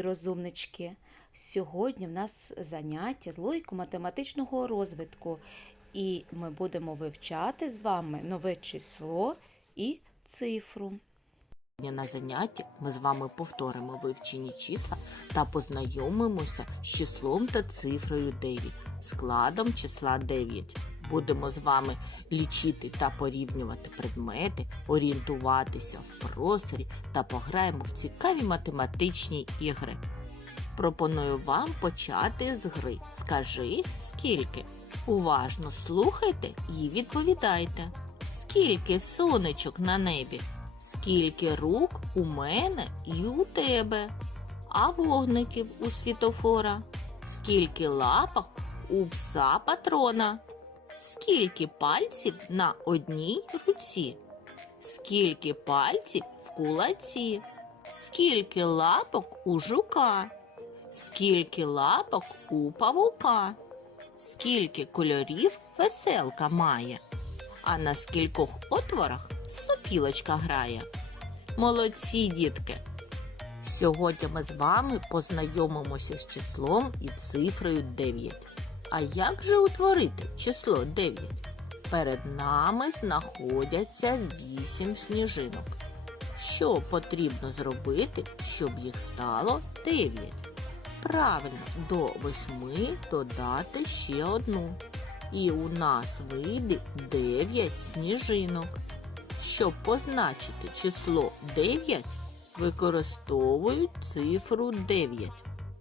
розумнички! Сьогодні в нас заняття з логіко-математичного розвитку, і ми будемо вивчати з вами нове число і цифру. На занятті ми з вами повторимо вивчені числа та познайомимося з числом та цифрою 9, складом числа 9. Будемо з вами лічити та порівнювати предмети, орієнтуватися в просторі та пограємо в цікаві математичні ігри. Пропоную вам почати з гри. Скажи скільки. Уважно слухайте і відповідайте. Скільки сонечок на небі? Скільки рук у мене і у тебе, а вогників у світофора, скільки лапок у пса патрона, скільки пальців на одній руці, скільки пальців в кулаці, скільки лапок у жука, скільки лапок у павука, скільки кольорів веселка має, а на скількох отворах сопілочка грає. Молодці, дітки! Сьогодні ми з вами познайомимося з числом і цифрою 9. А як же утворити число 9? Перед нами знаходяться 8 сніжинок. Що потрібно зробити, щоб їх стало 9? Правильно, до 8 додати ще одну. І у нас вийде 9 сніжинок. Щоб позначити число 9, використовують цифру 9.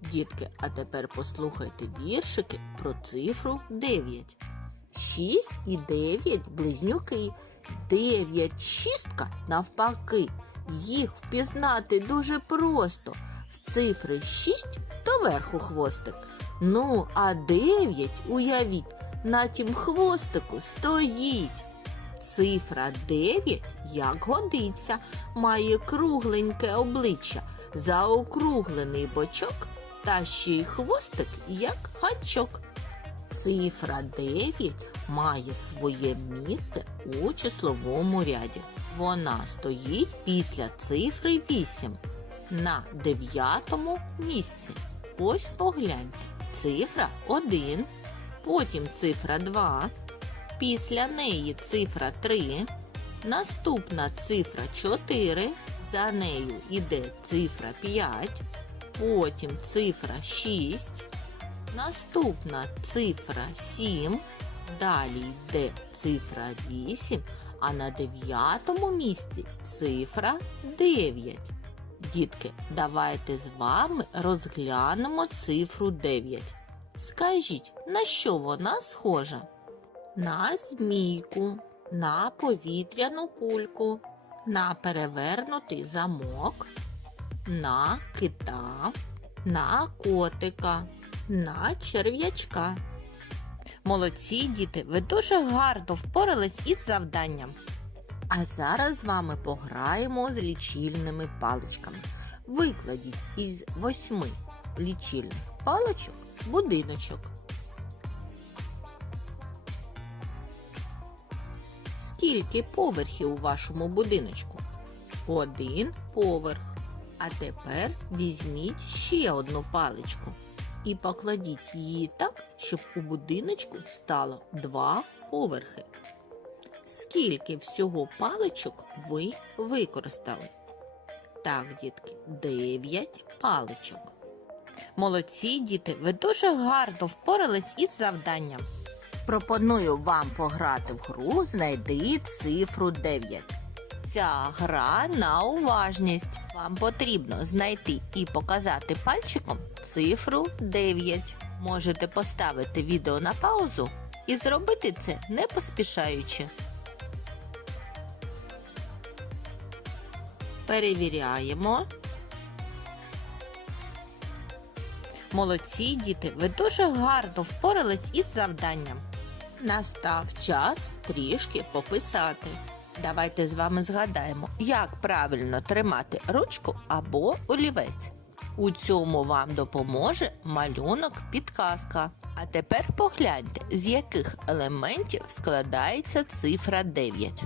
Дітки, а тепер послухайте віршики про цифру 9. 6 і 9 близнюки. 9 шістка навпаки. Їх впізнати дуже просто. З цифри 6 доверху хвостик. Ну, а 9, уявіть, на тім хвостику стоїть. Цифра 9, як годиться, має кругленьке обличчя, заокруглений бочок та ще й хвостик, як гачок. Цифра 9 має своє місце у числовому ряді. Вона стоїть після цифри 8 на дев'ятому місці. Ось погляньте. Цифра 1, потім цифра 2, Після неї цифра 3, наступна цифра 4, за нею йде цифра 5, потім цифра 6, наступна цифра 7, далі йде цифра 8, а на дев'ятому місці цифра 9. Дітки, давайте з вами розглянемо цифру 9. Скажіть, на що вона схожа? на змійку, на повітряну кульку, на перевернутий замок, на кита, на котика, на черв'ячка. Молодці діти, ви дуже гарно впорались із завданням. А зараз з вами пограємо з лічильними паличками. Викладіть із восьми лічильних паличок будиночок. Скільки поверхів у вашому будиночку? Один поверх. А тепер візьміть ще одну паличку і покладіть її так, щоб у будиночку стало два поверхи. Скільки всього паличок ви використали? Так, дітки, 9 паличок. Молодці діти, ви дуже гарно впорались із завданням. Пропоную вам пограти в гру Знайди цифру 9. Ця гра на уважність. Вам потрібно знайти і показати пальчиком цифру 9. Можете поставити відео на паузу і зробити це не поспішаючи. Перевіряємо. Молодці діти, ви дуже гарно впорались із завданням. Настав час трішки пописати. Давайте з вами згадаємо, як правильно тримати ручку або олівець. У цьому вам допоможе малюнок підказка. А тепер погляньте, з яких елементів складається цифра 9.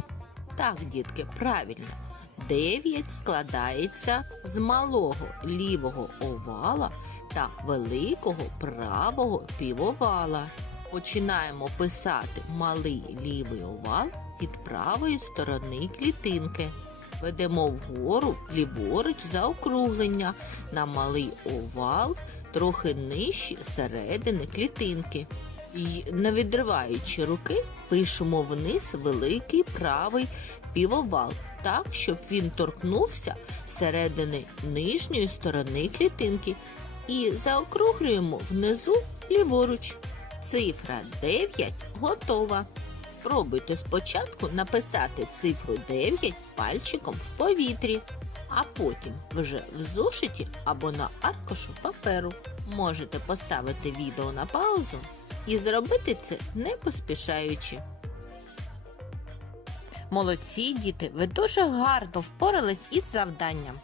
Так, дітки, правильно. 9 складається з малого лівого овала та великого правого півовала. Починаємо писати малий лівий овал від правої сторони клітинки. Ведемо вгору ліворуч заокруглення на малий овал трохи нижче середини клітинки. І, не відриваючи руки, пишемо вниз великий правий півовал, так, щоб він торкнувся середини нижньої сторони клітинки. І заокруглюємо внизу ліворуч. Цифра 9 готова. Спробуйте спочатку написати цифру 9 пальчиком в повітрі, а потім вже в зошиті або на аркушу паперу. Можете поставити відео на паузу і зробити це не поспішаючи. Молодці, діти, ви дуже гарно впорались із завданням.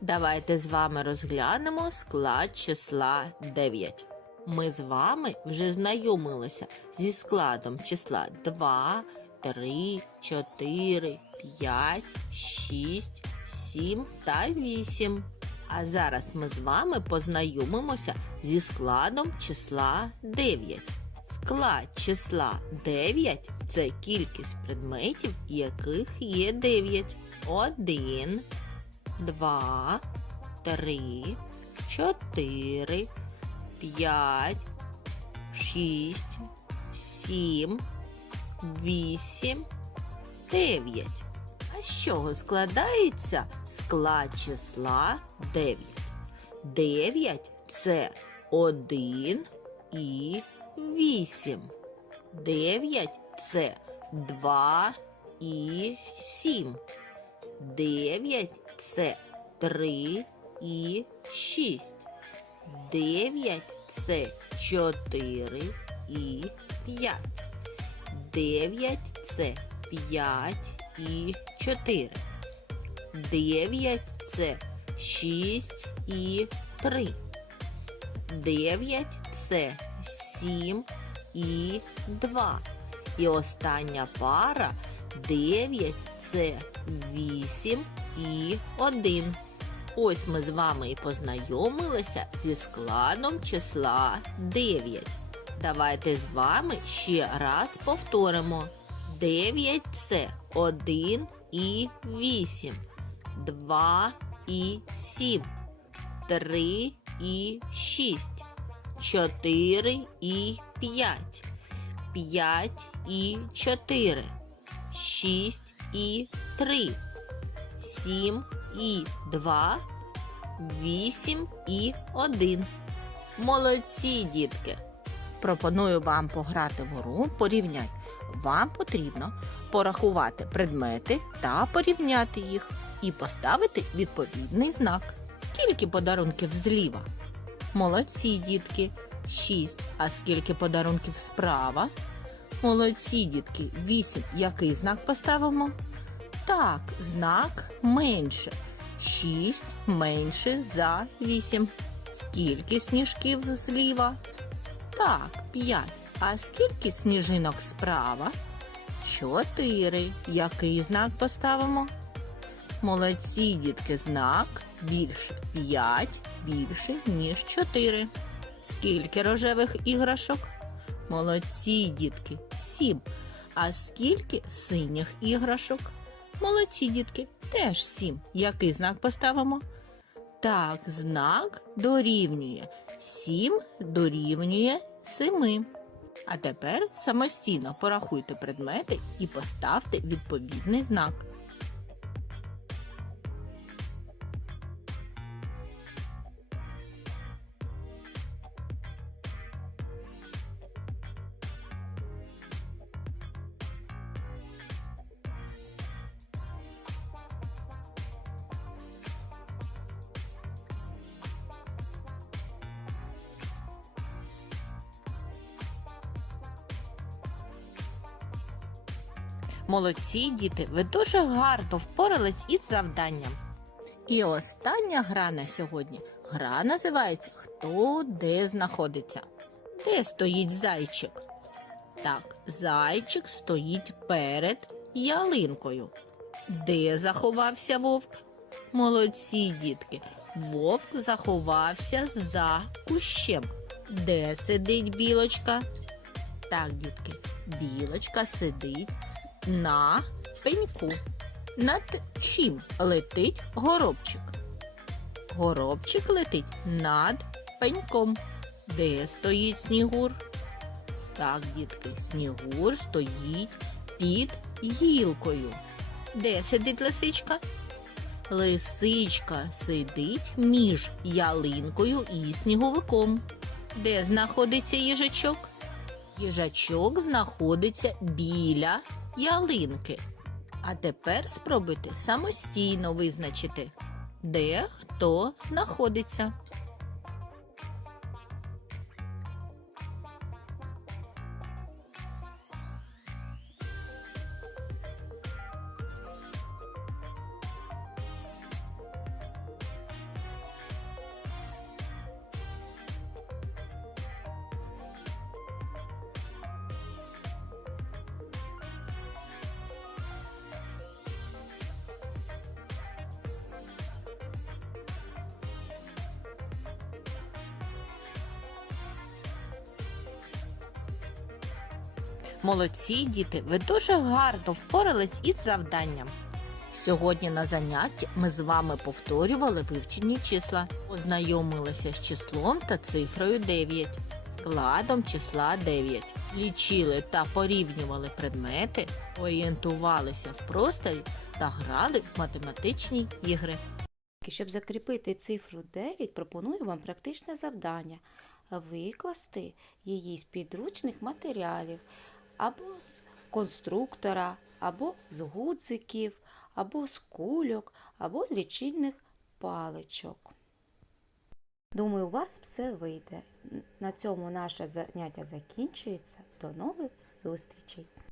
Давайте з вами розглянемо склад числа 9. Ми з вами вже знайомилися зі складом числа 2, 3, 4, 5, 6, 7 та 8. А зараз ми з вами познайомимося зі складом числа 9. Склад числа 9 це кількість предметів, яких є 9. 1, 2, 3, 4, 5, 6, 7, 8, 9. А з чого складається склад числа 9? 9 це 1 і 8. 9 це 2 і 7. 9 це 3 і 6. 9 це 4 і 5. 9 це 5 і 4. 9 це 6 і 3. 9 це 7 і 2. І остання пара 9 це 8 і 1. Ось ми з вами і познайомилися зі складом числа 9. Давайте з вами ще раз повторимо. 9 це 1 і 8, 2 і 7, 3 і 6, 4 і 5, 5 і 4, 6 і 3, 7 і 2, 8 і 1. Молодці, дітки! Пропоную вам пограти в гру порівняй. Вам потрібно порахувати предмети та порівняти їх і поставити відповідний знак. Скільки подарунків зліва? Молодці, дітки. 6. А скільки подарунків справа? Молодці, дітки. 8. Який знак поставимо? Так, знак менше. 6 менше за 8. Скільки сніжків зліва? Так, 5. А скільки сніжинок справа? Чотири. Який знак поставимо? Молодці, дітки, знак більше. П'ять більше, ніж чотири. Скільки рожевих іграшок? Молодці, дітки, сім. А скільки синіх іграшок? Молодці, дітки, теж сім. Який знак поставимо? Так, знак дорівнює. Сім дорівнює семи. А тепер самостійно порахуйте предмети і поставте відповідний знак. Молодці, діти, ви дуже гарно впорались із завданням. І остання гра на сьогодні. Гра називається Хто де знаходиться. Де стоїть зайчик? Так, зайчик стоїть перед ялинкою. Де заховався вовк? Молодці, дітки. Вовк заховався за кущем. Де сидить білочка? Так, дітки, білочка сидить на пеньку. Над чим летить горобчик? Горобчик летить над пеньком. Де стоїть снігур? Так, дітки, снігур стоїть під гілкою. Де сидить лисичка? Лисичка сидить між ялинкою і сніговиком. Де знаходиться їжачок? Їжачок знаходиться біля ялинки. А тепер спробуйте самостійно визначити, де хто знаходиться. Молодці, діти, ви дуже гарно впорались із завданням. Сьогодні на занятті ми з вами повторювали вивчені числа, ознайомилися з числом та цифрою 9, складом числа 9, лічили та порівнювали предмети, орієнтувалися в просторі та грали в математичні ігри. Щоб закріпити цифру 9, пропоную вам практичне завдання викласти її з підручних матеріалів або з конструктора, або з гудзиків, або з кульок, або з річильних паличок. Думаю, у вас все вийде. На цьому наше заняття закінчується. До нових зустрічей!